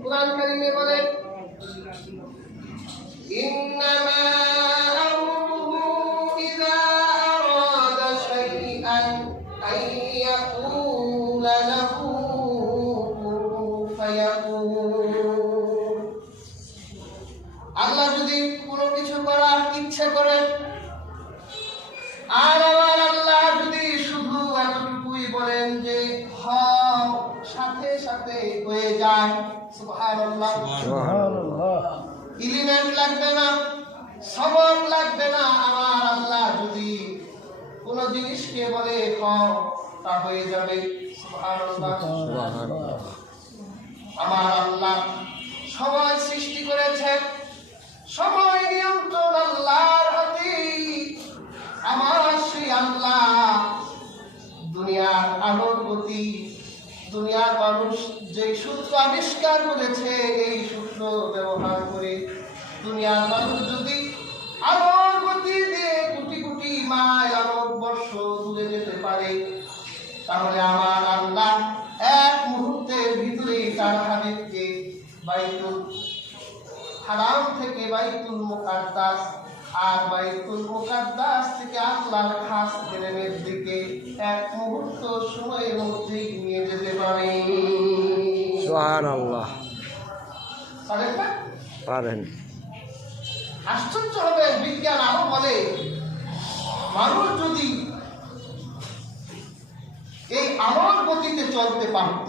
কুরআন কারীমে বলেন ইন্নামা আমরুহু ইযা আরাদা শাইআন আইয়াকুলা লাহু কুন ফায়াকুন। আল্লাহ যদি কোনো কিছু করার ইচ্ছা করেন আর আমার আল্লাহ যদি শুধু এতটুকুই বলেন যে হও, সাথে সাথে হয়ে যায়। সুবহানাল্লাহ, সুবহানাল্লাহ। এলিমেন্ট লাগবে না, সবক লাগবে না। আমার আল্লাহ যদি কোন জিনিসকে বলে হও, তা হয়ে যাবে। সুবহানাল্লাহ, সুবহানাল্লাহ। আমার আল্লাহ সময় সৃষ্টি করেছেন, সময় নিয়ন্ত্রণ আল্লাহর হাতে। আমার সেই আল্লাহ দুনিয়ার আলোর গতি, দুনিয়ার মানুষ যে সূত্র আবিষ্কার করেছে, এই সূত্র ব্যবহার করে দুনিয়ার মানুষ যদি আলোর গতি দিয়ে কোটি কোটি মাইল আলোক বর্ষ দূরে যেতে পারে, তাহলে আমার আল্লাহ এক মুহূর্তের ভিতরেই তার হাবিবকে বাইতুল হারাম থেকে বাইতুল মুকাদ্দাস আর বাইতুল মুকাদ্দাস থেকে আল্লাহর খাস জেরেমের দিকে এক মুহূর্ত সময়ের মধ্যেই নিয়ে যেতে পারে। সুবহানাল্লাহ। পারেন না? পারেন। আশ্চর্য হবে, বিজ্ঞান আরো বলে মানুষ যদি এই আলোর গতিতে চলতে পারত,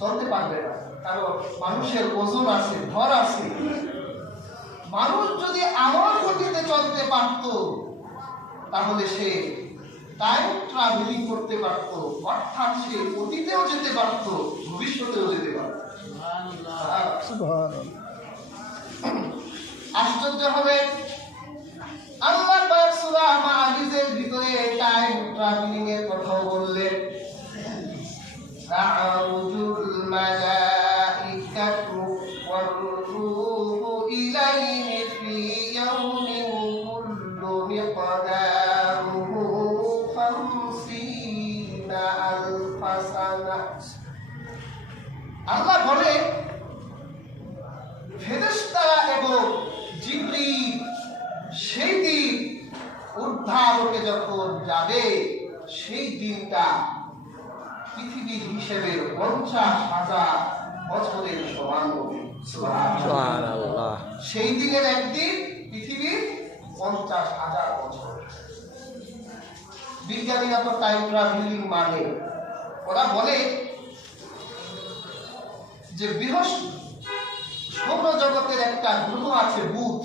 চলতে পারবে না, কারণ মানুষের ওজন আছে, ভর আছে। মানুষ যদি আলোর গতিতে চলতে পারত, তাহলে সে টাইম ট্রাভেলিং করতে পারত, অর্থাৎ সে অতীতেও যেতে পারত, ভবিষ্যতেও যেতে পারত। আশ্চর্য হবে, আল্লাহ পাক সূরা মাআরিজের ভিতরে টাইম ট্রাভেলিং এর কথা বললেন। তা'রুজুল মালাইকাতু ওয়ার রূহু ইলাইহি ফি ইয়াউমিন কুল্লু মিকদারুহু 50 আলফা সানাহ। আল্লাহ বলে ফেরেশতারা এবং জিবরিল সেই দিন উদ্ধারকে যখন যাবে, সেই দিনটা পৃথিবীর হিসেবে 50,000 বছরের সমান হবে। সুবহানাল্লাহ। সেই দিনের একদিন পৃথিবীর 50,000 বছর। বিজ্ঞানীরা তো টাইম ট্রাভেলিং মানে, ওরা বলে যে সৌরজগতের একটা গ্রহ আছে বুধ।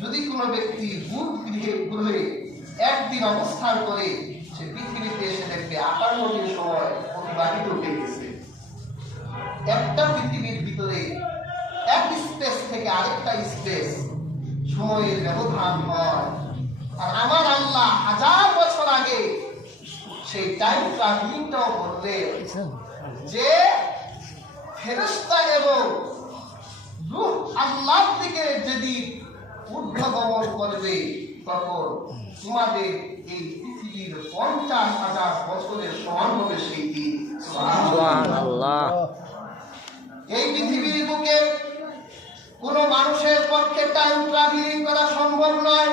যদি কোনো ব্যক্তি বুধ গ্রহে একদিন অবস্থান করে, সে পৃথিবীতে এসে দেখবে 58 দিন সময় অতিবাহিত হয়ে গেছে। একটা পৃথিবীর ভিতরে এক স্পেস থেকে আরেকটা স্পেস সময়ের ব্যবধান হয়। আর আমার আল্লাহ 1000 বছর আগে সেই টাইম ট্রাভেলিংটাও বললেন যে ফেরেশতা এবং রূহ আল্লাহর দিকে যেদিন ঊর্ধ্বগমন করবে, তখন তোমাদের এই পৃথিবীর 50,000 বছরের সমান হবে সেই দিন। সুবহানাল্লাহ। এই পৃথিবীর বুকে কোন মানুষের পক্ষে টাইম ট্রাভেলিং করা সম্ভব নয়,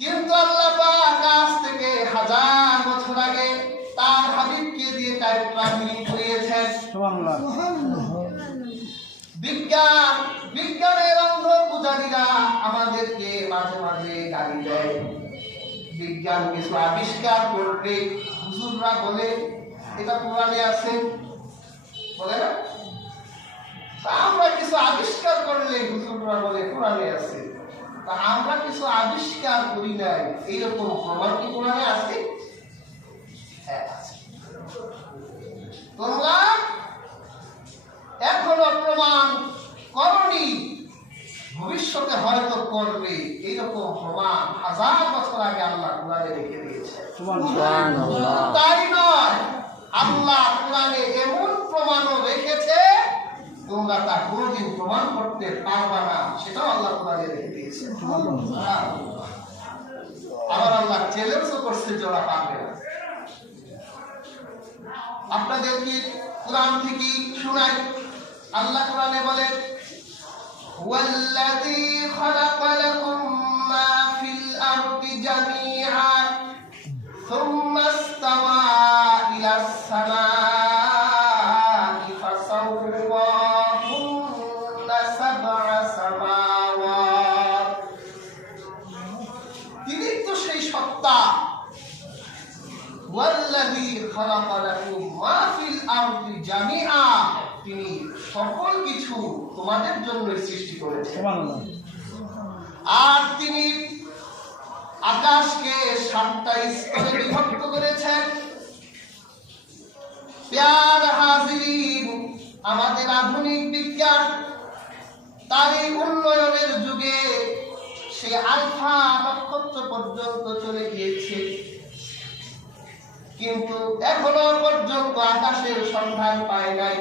কিন্তু আল্লাহ পাক আজ থেকে 1000 বছর আগে তার হাবিবকে দিয়ে টাইম ট্রাভেলিং করিয়েছেন। বিজ্ঞানের অন্ধ পূজারীরা আমাদেরকে মাঝে মাঝে গালি দেয়। বিজ্ঞান কিছু আবিষ্কার করবে, হুজুররা বলে এটা কোরআনে আছে, বলে না? আমরা কিছু আবিষ্কার করলে হুজুররা বলে কোরআনে আছে। তা আমরা কিছু আবিষ্কার করি নাই, এইরকম প্রমাণ কি কোরআনে আছে? হ্যাঁ আছে। তোমরা এখনো প্রমাণ করনি, ভবিষ্যতে হয়তো করবে, এইরকম প্রমাণ 1000 বছর আগে আল্লাহ কোরআনে রেখে দিয়েছে। সুবহানাল্লাহ। তাই নয়, আল্লাহ কোরআনে এমন প্রমাণও রেখেছে তোমরা তা কোনোদিন প্রমাণ করতে পারবা না, সেটাও আল্লাহ কোরআনে রেখে দিয়েছে। আবার আল্লাহ চ্যালেঞ্জও করছে যে ওরা পারবে না। আপনাদের কি কুরআন থেকে শোনাই। আল্লাহ কোরআনে বলেন, ওয়াল্লাযী খালাকা লাকুম মা ফিল আরদি জামিআন সুম্মা ইসতাওয়া ইলাস সামাই ফাসাওয়াহুন্না সাবআ সামাওয়াত। তিনি তো সেই সত্তা, ওয়াল্লাযী খালাকা লাকুম মা ফিল আরদি জামিআ, তিনি সকল কিছু তোমাদের জন্য সৃষ্টি করেছেন। আর তিনি আকাশকে 7টা স্তরে বিভক্ত করেছেন। প্যার হাজিরিন, আমাদের আধুনিক বিজ্ঞান তার এই উন্নয়নের যুগে সে আলফা নক্ষত্র পর্যন্ত চলে গিয়েছে, কিন্তু এখনো পর্যন্ত আকাশের সন্ধান পায় নাই।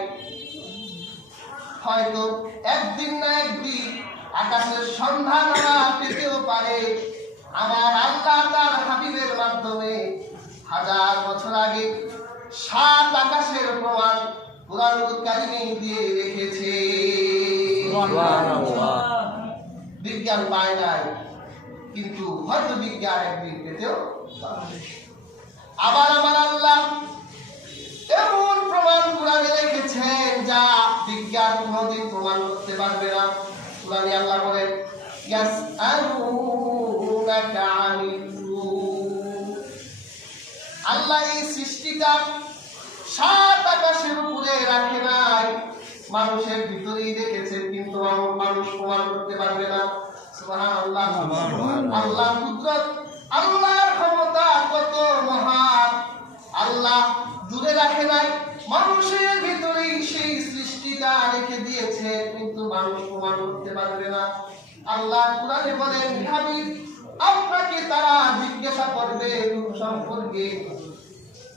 হয়তো একদিন না একদিন আকাশের সন্ধান আমরা পেতেও পারে। আমার আল্লাহ তার হাবিবের মাধ্যমে 1000 বছর আগে 7 আকাশের প্রমাণ কুরআনুল কারীমে দিয়ে রেখেছে। সুবহানাল্লাহ। বিজ্ঞান পায় নাই, কিন্তু হয়তো বিজ্ঞান একদিন পেতেও পারে। আবার আমার আল্লাহ এমন প্রমাণ কুরআনে রেখেছেন যা বিজ্ঞান কোনদিন প্রমাণ করতে পারবে না। কুরআনে আল্লাহ বলেন, ইয়াসআলুনাকা আনির রূহ। আল্লাহ এই সৃষ্টিটা 7 আকাশের উপরে রাখে নাই, মানুষের ভিতরেই রেখেছেন, কিন্তু মানুষ প্রমাণ করতে পারবে না। সুবহানাল্লাহ। আল্লাহর কুদরত, আল্লাহর ক্ষমতা কত মহান। আল্লাহ দূরে রাখে নাই, মানুষের ভিতরেই সেই সৃষ্টিটা রেখে দিয়েছে, কিন্তু মানুষ প্রমাণ করতে পারবে না। আল্লাহ কুরআনে বলেন, হাবিব আপনাকে তারা জিজ্ঞাসা করবে রূহ সম্পর্কে,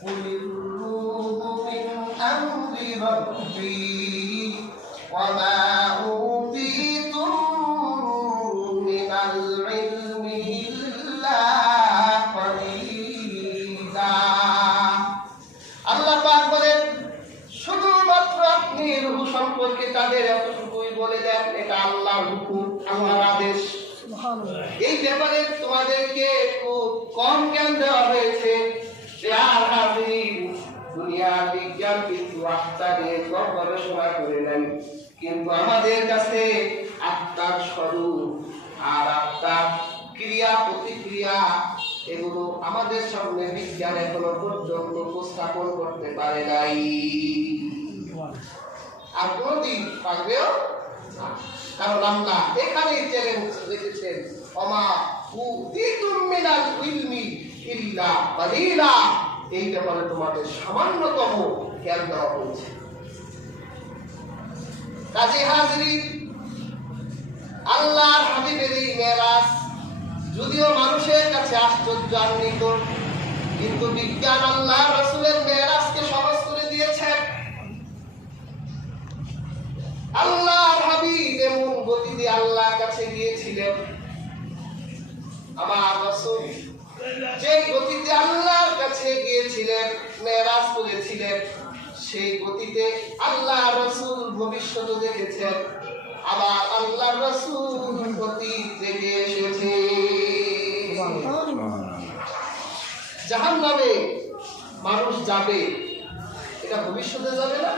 কুলির রূহু মিন আমরি রাব্বি ওয়া মা উতীতুম মিনাল ইলমি ইল্লা কলিলা। আল্লাহ পাক বলেন, শুধুমাত্র আপনি রূহ সম্পর্কে তাদের এতটুকুই বলে দেন, এটা আল্লাহর হুকুম, আল্লাহর আদেশ। এই ব্যাপারে তোমাদেরকে খুব কম জ্ঞান দেওয়া হয়েছে। দুনিয়ার বিজ্ঞান কিন্তু আত্মা নিয়ে গবেষণা করে নাই, কিন্তু আমাদের কাছে আত্মার স্বরূপ আর আত্মার ক্রিয়া প্রতিক্রিয়া এগুলো আমাদের সামনে বিজ্ঞান এখনো পর্যন্ত উপস্থাপন করতে পারে নাই, আর কোনদিন পারবেও না। কারণ আল্লাহ এখানেই চ্যালেঞ্জ রেখেছেন, ওমা উতীতুম মিনাল ইলমি ইল্লা কলিলা। এই ব্যাপারে তোমাদের সামান্যতম জ্ঞান দেওয়া হয়েছে। কাজী হাজরিন, আল্লাহর হাবিবের এই মেরাজ যদিও মানুষের কাছে আশ্চর্যান্বিত, কিন্তু বিজ্ঞান আল্লাহ রাসূলের মেরাজকে সহজ করে দিয়েছে। আল্লাহর হাবিব এমন গতিতে আল্লাহর কাছে গিয়েছিলেন, আমার রাসূল যে গতিতে আল্লাহর কাছে গিয়েছিলেন, মেরাজ করেছিলেন, সেই গতিতে আল্লাহ রাসূল ভবিষ্যৎ দেখেছেন। আবার আল্লাহ রাসূল অতীত থেকে এসেছে। জাহান্নামে মানুষ যাবে, এটা ভবিষ্যতে যাবে না,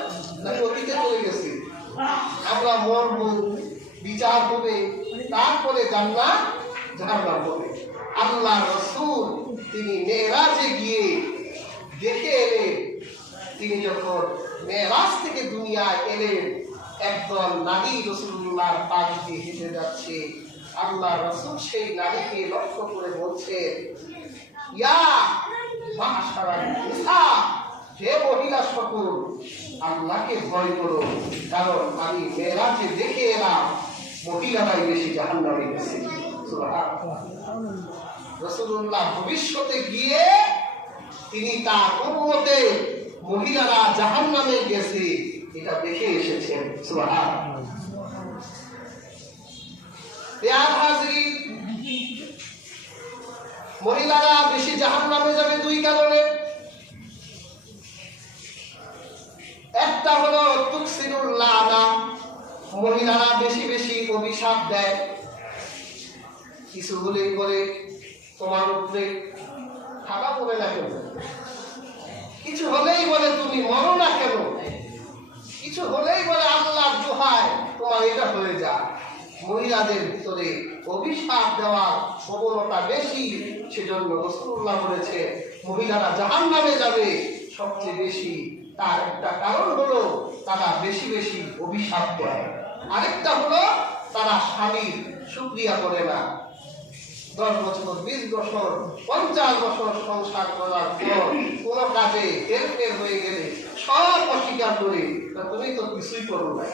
নাকি অতীতে চলে গেছে? আমরা মরব, বিচার হবে, তারপরে জান্নাত জাহান্নাম হবে। আল্লাহ রাসূল তিনি মেরাজে গিয়ে দেখে এলেন, তিনি যখন মেরাজ থেকে দুনিয়ায় এলেন, একদল নারী রাসূলুল্লাহর পাশ দিয়ে হেঁটে যাচ্ছে। আল্লাহ রাসূল সেই নারীকে লক্ষ্য করে বলছেন, ইয়া মাশারাল নিসা, হে মহিলা সকল, আল্লাহকে ভয় করো, কারণ আমি মেরাজে দেখে এলাম মহিলারাই বেশি জাহান্নামে গেছে। সুবহানাল্লাহ। রাসূলুল্লাহ ভবিষ্যতে গিয়ে তিনি তার উম্মতে মহিলারা জাহান্নামে গেছে এটা দেখে এসেছেন। সুবহানাল্লাহ। প্রিয় হাজরিন, মহিলারা বেশি জাহান্নামে যাবে দুই কারণে। একটা হলো তুকসিরুল লানা, মহিলারা বেশি বেশি অভিশাপ দেয়। কিছু হলেই বলে তোমার উপরে খারাপ হবে না কেন, কিছু হলেই বলে তুমি মরো না কেন, কিছু হলেই বলে আল্লাহর দোহায় তোমার এটা হয়ে যায়। মহিলাদের ভিতরে অভিশাপ দেওয়ার প্রবণতা বেশি, সেজন্য রাসূলুল্লাহ বলেছে মহিলারা জাহান্নামে যাবে সবচেয়ে বেশি। তার একটা কারণ হলো তারা বেশি বেশি অভিশাপ দেয়, আরেকটা হলো তারা স্বামীর শুকরিয়া করে না। 10 বছর, 20 বছর, 50 বছর সংসার করার পর কোনো কাজে হেরফের হয়ে গেলে সব অস্বীকার করে তুমি তো কিছুই করো না।